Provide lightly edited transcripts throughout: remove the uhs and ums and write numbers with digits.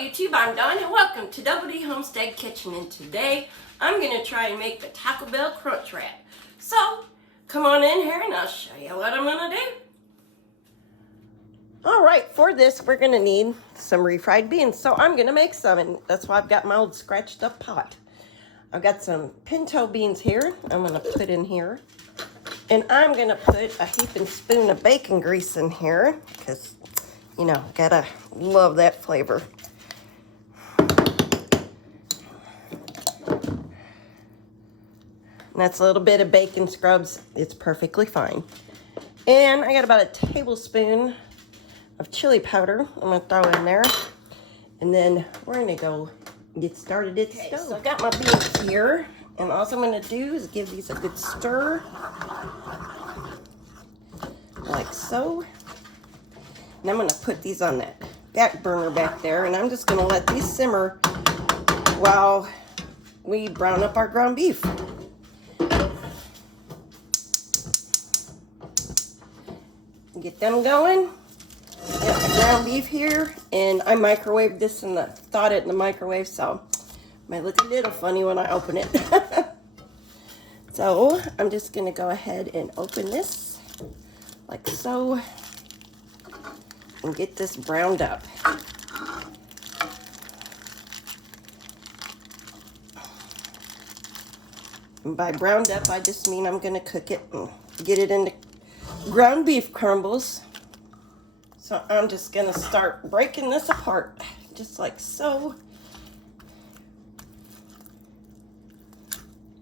YouTube, I'm Dawn and welcome to Double D Homestead Kitchen, and today I'm going to try and make the Taco Bell Crunch Wrap. So, come on in here and I'll show you what I'm going to do. Alright, for this we're going to need some refried beans, so I'm going to make some, and that's why I've got my old scratched up pot. I've got some pinto beans here I'm going to put in here, and I'm going to put a heaping spoon of bacon grease in here, because you know, gotta love that flavor. And that's a little bit of bacon scrubs. It's perfectly fine. And I got about a tablespoon of chili powder I'm gonna throw in there. And then we're gonna go get started at the stove. So I got my beans here, and all I'm gonna do is give these a good stir. Like so. And I'm going to put these on that back burner back there, and I'm just going to let these simmer while we brown up our ground beef. Get them going. Got the ground beef here, and I microwaved this and thawed it in the microwave, so it might look a little funny when I open it. So I'm just going to go ahead and open this like so. And get this browned up. And by browned up, I just mean I'm going to cook it and get it into ground beef crumbles. So I'm just going to start breaking this apart, just like so.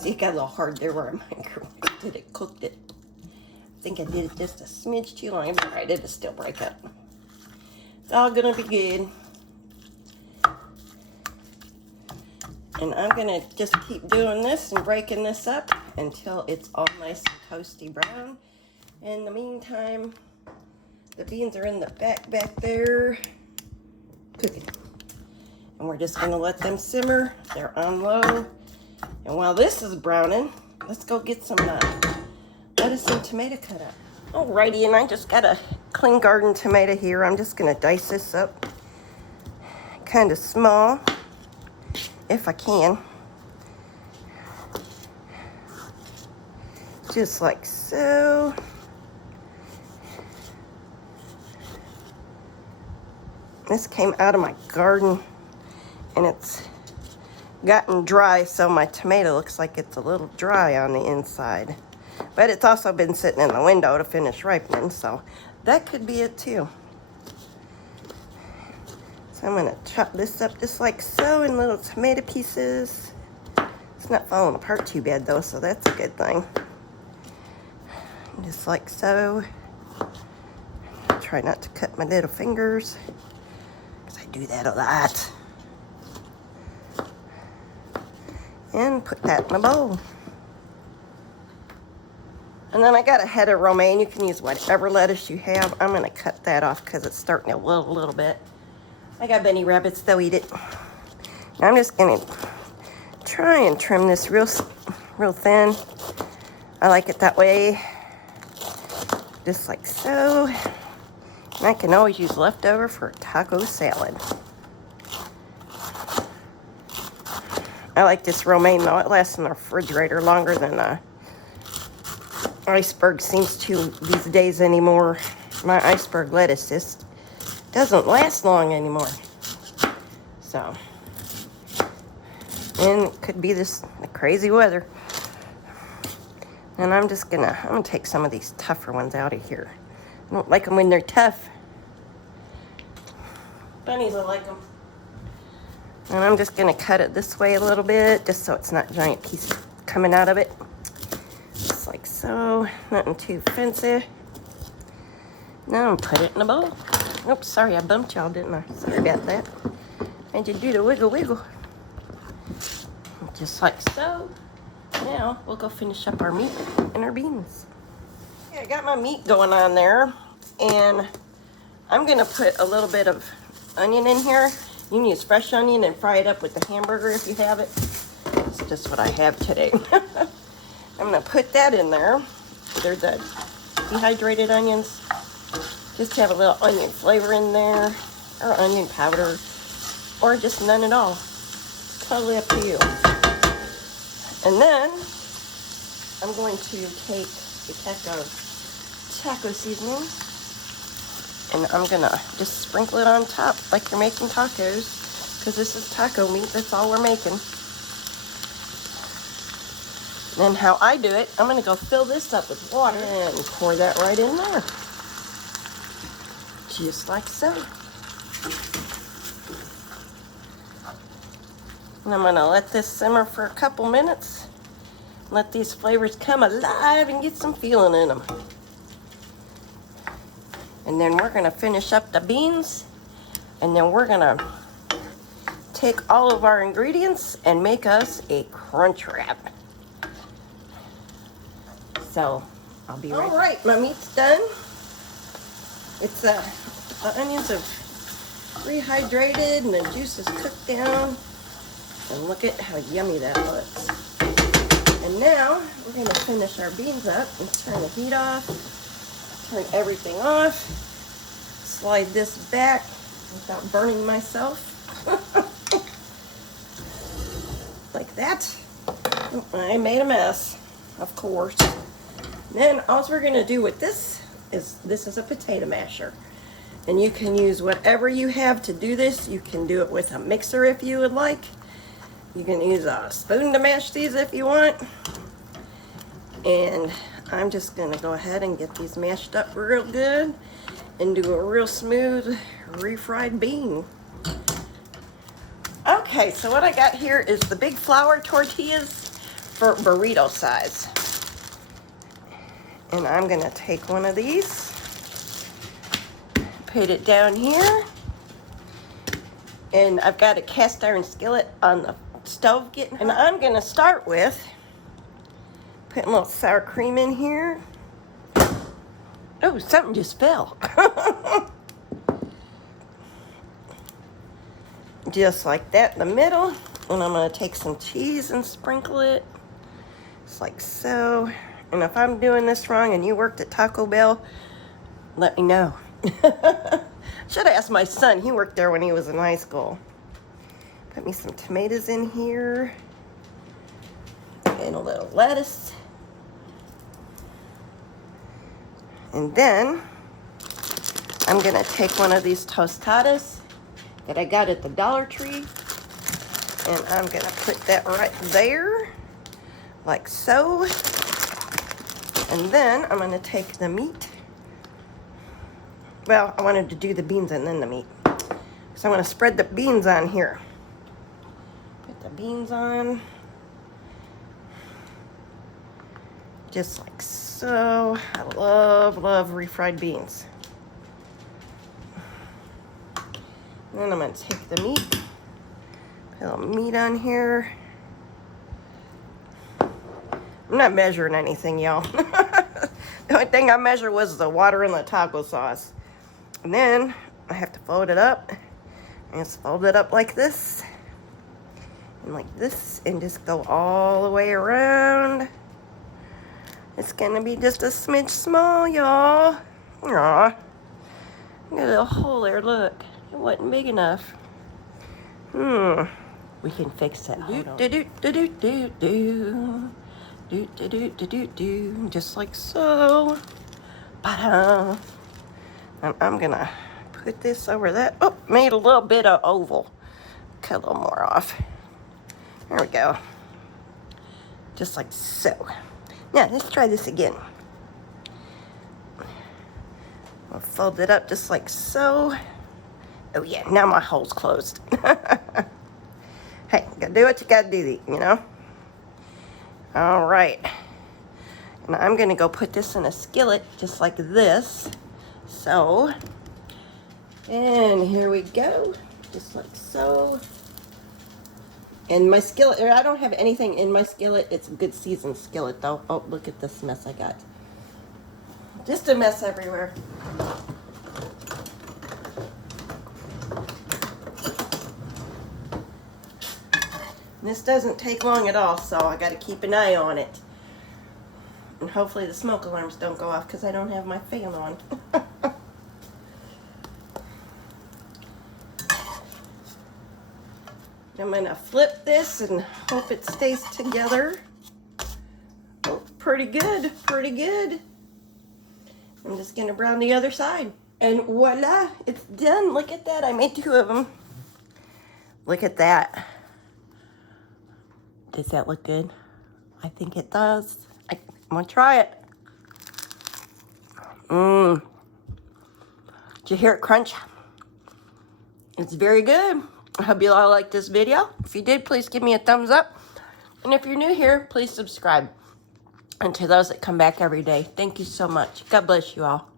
See, it got a little hard there where I microwaved it, cooked it. I think I did it just a smidge too long, but right, it'll still break up. It's all gonna be good. And I'm gonna just keep doing this and breaking this up until it's all nice and toasty brown. In the meantime, the beans are in the back there cooking. And we're just gonna let them simmer. They're on low. And while this is browning, let's go get some lettuce and tomato cut up. Alrighty, and I just got a clean garden tomato here. I'm just gonna dice this up kind of small, if I can. Just like so. This came out of my garden, and it's gotten dry, so my tomato looks like it's a little dry on the inside. But it's also been sitting in the window to finish ripening, so that could be it too. So I'm going to chop this up just like so in little tomato pieces. It's not falling apart too bad though, so that's a good thing. Just like so. Try not to cut my little fingers, because I do that a lot. And put that in a bowl. And then I got a head of romaine. You can use whatever lettuce you have. I'm going to cut that off because it's starting to wilt a little bit. I got bunny rabbits, they'll eat it. Now I'm just going to try and trim this real thin. I like it that way. Just like so. And I can always use leftover for a taco salad. I like this romaine though. It lasts in the refrigerator longer than iceberg seems to these days anymore. My iceberg lettuce just doesn't last long anymore. So, and it could be the crazy weather. And I'm gonna take some of these tougher ones out of here. I don't like them when they're tough. Bunnies will like them. And I'm just gonna cut it this way a little bit, just so it's not giant pieces coming out of it. Like so, nothing too fancy. Now I'm put it in a bowl. Oops, sorry, I bumped y'all, didn't I? Sorry about that. And you do the wiggle wiggle. Just like so. Now we'll go finish up our meat and our beans. Okay, I got my meat going on there, and I'm gonna put a little bit of onion in here. You can use fresh onion and fry it up with the hamburger if you have it. That's just what I have today. I'm going to put that in there. They're the dehydrated onions. Just have a little onion flavor in there, or onion powder. or just none at all. Totally up to you. And then I'm going to take a peck of taco seasoning, and I'm gonna just sprinkle it on top like you're making tacos, because this is taco meat. That's all we're making. Then how I do it, I'm gonna go fill this up with water and pour that right in there, just like so. And I'm gonna let this simmer for a couple minutes. Let these flavors come alive and get some feeling in them. And then we're gonna finish up the beans, and then we're gonna take all of our ingredients and make us a crunch wrap. So I'll be right back. All right, my meat's done. It's the onions have rehydrated and the juice is cooked down. And look at how yummy that looks. And now we're gonna finish our beans up and turn the heat off, turn everything off, slide this back without burning myself. Like that. Oh, I made a mess, of course. Then all we're gonna do with this is a potato masher. And you can use whatever you have to do this. You can do it with a mixer if you would like. You can use a spoon to mash these if you want. And I'm just gonna go ahead and get these mashed up real good and do a real smooth refried bean. Okay, so what I got here is the big flour tortillas for burrito size. And I'm gonna take one of these, put it down here, and I've got a cast iron skillet on the stove getting hot. And I'm gonna start with putting a little sour cream in here. Oh, something just fell. Just like that in the middle. And I'm gonna take some cheese and sprinkle it, just like so. And if I'm doing this wrong and you worked at Taco Bell, let me know. Should have asked my son. He worked there when he was in high school. Put me some tomatoes in here. And a little lettuce. And then I'm gonna take one of these tostadas that I got at the Dollar Tree. And I'm gonna put that right there, like so. And then I'm gonna take the meat. Well, I wanted to do the beans and then the meat. So I'm gonna spread the beans on here. Put the beans on. Just like so. I love refried beans. And then I'm gonna take the meat. Put a little meat on here. I'm not measuring anything, y'all. The only thing I measured was the water in the taco sauce. And then I have to fold it up. And just fold it up like this. And like this. And just go all the way around. It's gonna be just a smidge small, y'all. Aw. Got a little hole there, look. It wasn't big enough. We can fix that. Just like so. And I'm gonna put this over that. Oh, made a little bit of oval. Cut a little more off. There we go. Just like so. Now, let's try this again. I'll fold it up just like so. Oh yeah, now my hole's closed. Hey, gotta do what you gotta do, you know? All right. And I'm gonna go put this in a skillet just like this. So, and here we go, just like so. And my skillet, I don't have anything in my skillet. It's a good seasoned skillet though. Oh, look at this mess I got. Just a mess everywhere. This doesn't take long at all, so I got to keep an eye on it. And hopefully the smoke alarms don't go off because I don't have my fan on. I'm gonna flip this and hope it stays together. Oh, pretty good, pretty good. I'm just gonna brown the other side. And voila, it's done. Look at that, I made 2 of them. Look at that. Does that look good? I think it does. I'm gonna try it. Did you hear it crunch? It's very good. I hope you all liked this video. If you did, please give me a thumbs up. And if you're new here, please subscribe. And to those that come back every day, thank you so much. God bless you all.